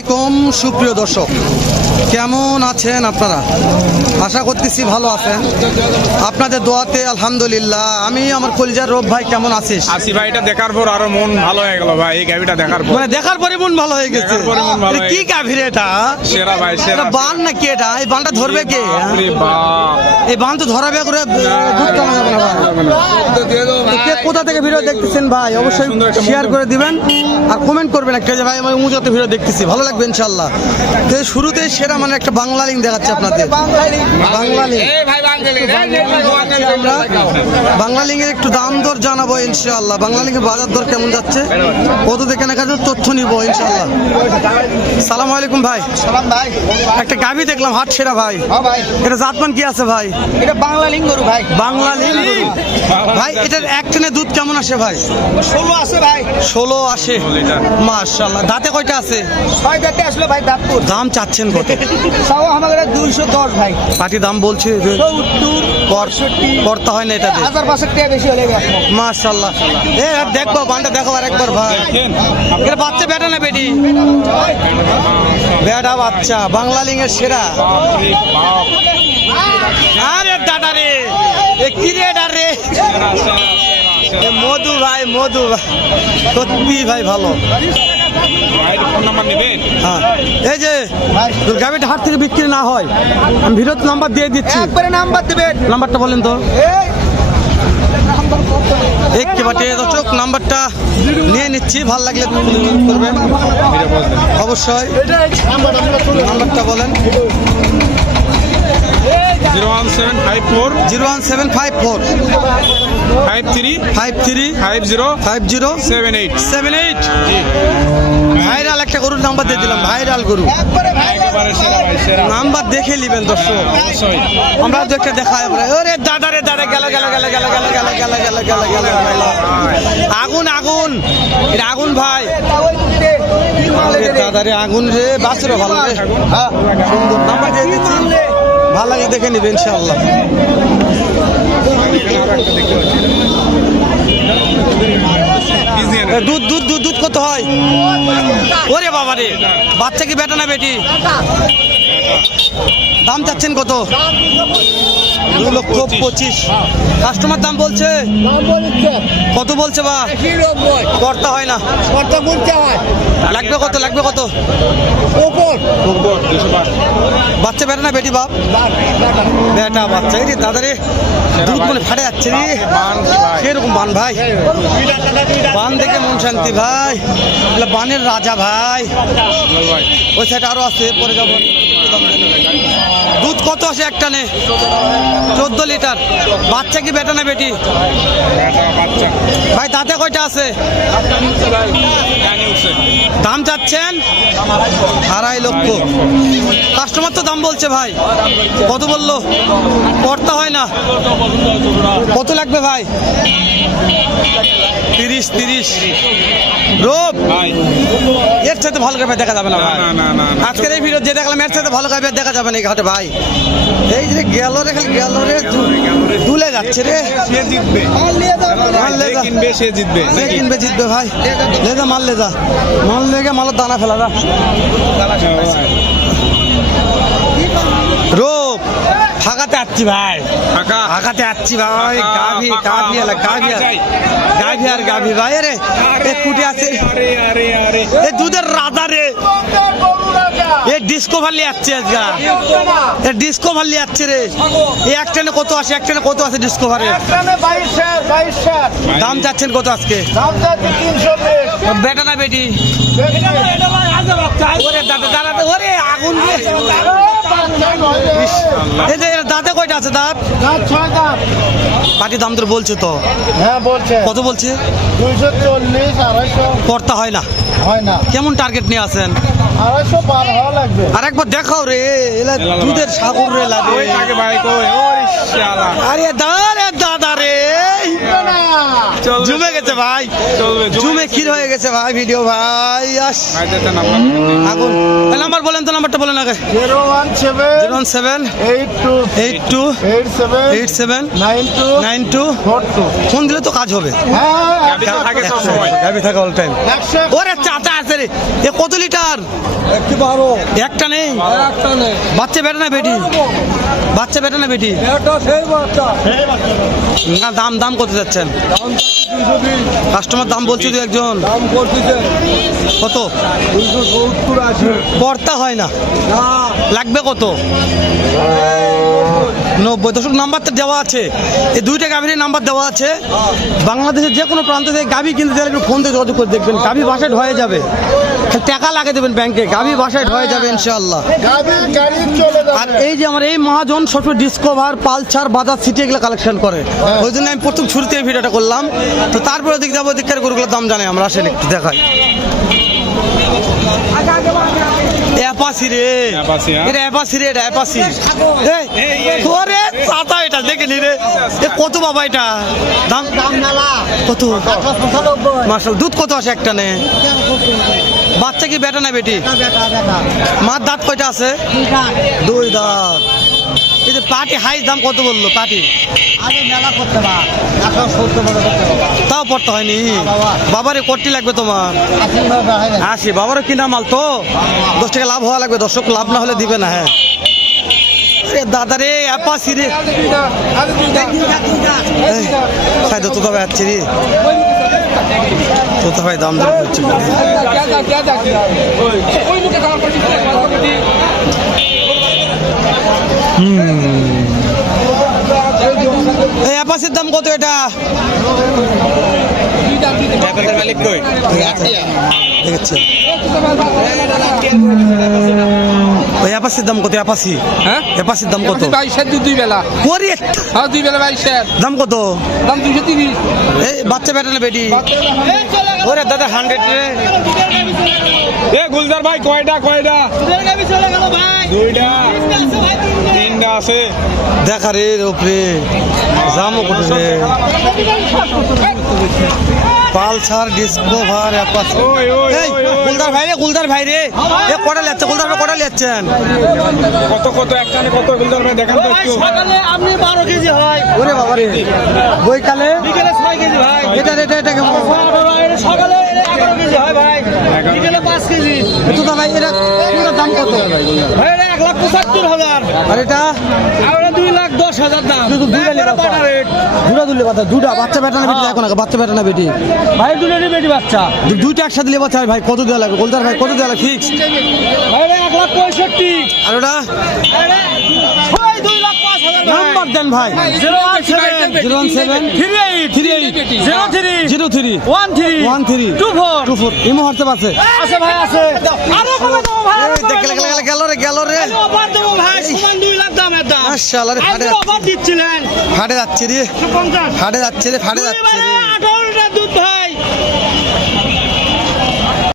আলাইকুম সুপ্রিয় দর্শক, কেমন আছেন আপনারা? আশা করতেছি ভালো আছেন। আপনাদের দোয়াতে আলহামদুলিল্লাহ। আমি আমার কলিজার রব ভাই, কেমন আছিস? আসি ভাই, এটা দেখার পর আরো মন ভালো হয়ে গেল ভাই। এই গাভিটা দেখার পর মানে দেখার পরে মন ভালো হয়ে গেছে। দেখার পরে মন ভালো হয়ে কি গাভী রে এটা? সেরা ভাই, সেরা। বান না কি এটা? এই বানটা ধরবে কে? বাপরে বাপ, এই বান তো ধরাবে করে দুধ টানা যাবে না ভাই। তো কে কোথা থেকে ভিডিও দেখতেছেন ভাই অবশ্যই সুন্দর একটা শেয়ার করে দিবেন আর কমেন্ট করবেন একটা যে ভাই আমি মুজাতে ভিডিও দেখতেছি, ভালো লাগবে ইনশাআল্লাহ। তো এই শুরুতেই সেরা মানে একটা বাংলা লিঙ্ক দেখাচ্ছে আপনাদের। বাংলা লিঙ্ক, আমরা বাংলা লিঙ্কের একটু দাম দর জানাবো ইনশাআল্লাহ। বাংলা লিঙ্কের বাজার দর কেমন যাচ্ছে, কত থেকে কেনাকাটার তথ্য নিব ইনশাআল্লাহ। সালাম আলাইকুম ভাই। সালাম ভাই। একটা গাভী দেখলাম হাট সেরা ভাই। হ্যাঁ ভাই, এটা জাতমান কি আছে ভাই? এটা বাংলা লিঙ্ক গরু ভাই। বাংলা লিঙ্ক গরু ভাই। এটার এক ট্রেনে দুধ কেমন আসে ভাই? 16 আছে ভাই। 16 আসে, মাশাআল্লাহ। দাঁতে কয়টা আছে? 6 দাঁতে আসলো ভাই, দাঁতপুর। দাম চাচ্ছেন কত? সব আমাদের 210 ভাই। পাটি দাম বলছে 70 করতে হয় না এটাতে। 1000 টাকা বেশি হলে গেছে। মাশাআল্লাহ। এ দেখবো বানটা, দেখো আরেকবার ভাই। এটা বাচ্চা বেটা না বেটি? বেটা বাচ্চা, বাংলা লিঙ্গের সেরা। বাপরে বাপ, আরে দাদা রে, এ কি রে এটা রে? সেরা, সেরা, এ মধু ভাই, মধু ভাই, সত্যি ভাই ভালো। ভাইয়ের ফোন নাম্বার নেবেন? হ্যাঁ, এই যে গাড়িটা হাট থেকে বিক্রি না হয়, আমি ভিডিওতে নাম্বার দিয়ে দিচ্ছি। একবারে নাম্বার দিবেন। নাম্বারটা বলেন তো। এই একেবারে দর্শক নাম্বারটা নিয়ে নিচ্ছি, ভালো লাগলে করবেন অবশ্যই। নাম্বারটা বলেন। 01754 01754 53 53 50 50 78। 78। জি, ভাইরাল একটা গরুর নাম্বার দিয়ে দিলাম, ভাইরাল গরু। একবারে ভাই। একেবারে সেরা ভাই, সেরা। নাম্বার দেখে নেবেন দর্শক। অবশ্যই। আমরা দেখে দেখাই। ওরে দাদা রে দাদা, গেল গেল গেল গেল গেল গেল গেল গেল গেল গেল গেল। আগুন আগুন, এটা আগুন ভাই। আরে দাদা রে, আগুন রে, বাসুরও ভালো রে। হ্যাঁ, সুন্দর নাম্বার দিয়ে দিচ্ছি, ভালো লাগে দেখে নিবে ইনশাআল্লাহ। এ দুধ দুধ দুধ দুধ কত হয়? ওরে বাবা রে, বাচ্চা কি বেটা না বেটি? দাম চাচ্ছেন কত? 2,25,000। কাস্টমার দাম বলছে কত? বলছে বা করতে হয় না। লাগবে কত? লাগবে কত? বাচ্চা বেটা না বেটি বাপ? বেটা বাচ্চা। এই রে দাদা রে, দুধ মনে ফাটে যাচ্ছে রে। সেরকম বান ভাই, বান দেখে মন শান্তি ভাই। এগুলো বানের রাজা ভাই। ওই সাইড আরো আছে, পরে যাবো। দুধ কত আসে এক টানে? 14 লিটার। বাচ্চা কি বেটা না বেটি ভাই? দাঁতে কয়টা আছে? দাম চাচ্ছেন 2.5 লক্ষ। কাস্টমার তো দাম বলছে ভাই, কত বললো? করতে হয় না। কত লাগবে ভাই? 30 রোব এর সাথে ভালো গাভী দেখা যাবে না ভাই। আজকের এই ভিডিও যে দেখলাম এর সাথে ভালো গাভী দেখা যাবে না এই ঘাটে ভাই। এই যে গেল রে, খালি গেল রে, দুলে যাচ্ছে রে। সে জিতবে, যে কিনবে সে জিতবে। সে কিনবে জিতবে ভাই। লে যা, মাল লে যা, মাল লেগে মালের দানা ফেলা যা। রোব ফাঁকাতে আসছি ভাই, ফাঁকাতে আসছি ভাই। গাভী গাভী এলা, গাভী গাভী আর গাভী ভাই। আরে এ কুটি আছে, এ দুধের রাজা রে। এ ডিস্কো ভাল্লি আসছে আজকা, এ ডিস্কো ভাল্লি আসছে রে। এই এক ট্রেনে কত আসে? এক ট্রেনে কত আছে ডিস্কো ভারে? দাম চাচ্ছেন কত আজকে? বেটা না বেটি? ওরে দাদা দাদা, ওরে আগুন রে। এই যে এর দাঁতে কয়টা আছে? দাঁত 6 দাঁত। পাটি দাম তোর বলছে তো? হ্যাঁ বলছে। কত বলছে? 240 250 করতে হয় না। হয় না। কেমন টার্গেট নিয়ে আসেন? 250 পার হওয়া লাগবে। আর একবার দেখাও রে, এলা দুধের সাগর রে লাগে। ওই থাকে ভাই, কই ওরে শালা। আরে দাদা রে, জমে গেছে ভাই, চলবে জমে ক্ষীর হয়ে গেছে ভাই ভিডিও ভাই। আস ভাই, দেখেন নাম্বার। আগুন। নাম্বার নাম্বার বলেন তো, নাম্বারটা বলেন আগে। 017 017 82 82 87 87 92 92 42 ফোন দিলে তো কাজ হবে। হ্যাঁ গাভী তো থাকে সব সময়। গাভী থাকে অল টাইম। 100 ওরে চাচা আছে রে, এ কত লিটার? একটু বারো একটা নেই। একটা নেই বাচ্চা বেটা না বেটি? বাচ্চা বেটা না বেটি? এটা সেই বাচ্চা না, দাম দাম কত যাচ্ছেন? দাম 220 কাস্টমার দাম বলছে দু একজন। দাম করতেছে কত? 270 80 পড়তা হয় না, না লাগবে কত? 90। দর্শক নাম্বারটা দেওয়া আছে, এই দুইটা গাভীর নাম্বার দেওয়া আছে। বাংলাদেশের যে কোনো প্রান্ত থেকে গাভী কিনতে চাইলে একটু ফোন দিয়ে যোগাযোগ করে দেখবেন। গাভী বাসায় হয়ে যাবে, টাকা লাগিয়ে দেবেন ব্যাংকে, গাভী বাসায় হয়ে যাবে ইনশাআল্লাহ। গাড়ি চলে আর যাবে এই যে আমার এই মহাজন সবসময় ডিসকভার, পালসার, বাজাজ সিটি এগুলো কালেকশন করে, ওই জন্য আমি প্রথম শুরুতে এই ভিডিওটা করলাম। তো তারপরে দিক যাবো, দিককার গরুগুলোর দাম জানাই আমরা, আসেন একটু দেখাই। অ্যাপাসি রে, অ্যাপাসি, হ্যাঁ? এটা অ্যাপাসি রে, এটা অ্যাপাসি। ওরে চাচা, এটা দেখে নি রে, এ কত বাবা এটা দাম? কত? মার্শাল, দুধ কত আসে একটা নে? বাচ্চা কি বেটা না বেটি? মার দাঁত কয়টা আছে? দুই দাঁত। এই যে পাটি হাই দাম কত বললো পাটি? তাও পড়তে হয়নি। বাবারে কোটি লাগবে তোমার? 80। বাবারও কিনা মাল তো, 10 টাকা লাভ হওয়া লাগবে। দর্শক লাভ না হলে দিবে না। হ্যাঁ দাদা রে, অ্যাপাসি রে, খাই তো তবে যাচ্ছে রে, তো ভাই দাম দর করছে। এই অ্যাপাসির দাম কত এটা? মালিক কই? দেখেছি ওই অ্যাপাসির দাম কত? অ্যাপাসি, হ্যাঁ অ্যাপাসির দাম কত? 22 দুই বেলা, ওরে হ্যাঁ 2 বেলা 22 দাম কত? দাম 230। এই বাচ্চা বেটা না বেটি? ওরে দাদা 100 রে। এ গুলজার ভাই কয়টা কয়টা? দুইটা তিনটা আছে। দেখা রে ওপরে জামও কত রে। Pulsar, discover, অ্যাপাসি। ওই ওই এই ওই, ওই। গুলদার ভাই রে, গুলদার ভাই রে, এ কটা লেচ্ছে? গুলদার ভাই কটা লেচ্ছেন? কত কত একখানে কত গুলজার ভাই দেখান তো একটু। আপনি 12 কেজি হয়। ওরে বাবা রে, বইকালে বিকেলে 6 কেজি ভাই। এটা কেমন? সকালে 11 কেজি হয় ভাই, বিকেলে 5 কেজি। তো ভাই এর দাম কত? ভাই এটা 1,75,000। আর এটা আমরা 2,10,000 দাম। শুধু দুইটা লেখা রেট, দুটা কথা, দুটা বাচ্চা বেটা না বেটি? এখন বাচ্চা বেটা না বেটি? ভাই দুটোরই বেটি বাচ্চা, দুইটা একসাথে লেবা চাই ভাই। কত দেওয়া লাগবে গোলদার ভাই? কত দেওয়া লাগবে ফিক্স? ভাই 1,65,000। আর ওটা নাম্বার দেন ভাই। 017 38 03 03 13 24 ইমো হোয়াটসঅ্যাপ আছে? আছে ভাই, আছে। আরো কমে দেবো ভাই, গেল রে অফার দেবো ভাই, সমান 2 লাখ দামের দাম। মাশাআল্লাহ রে, ফাটে অফার দিচ্ছিলেন, ফাটে যাচ্ছে রে, ফাটে যাচ্ছে রে, ফাটে যাচ্ছে রে।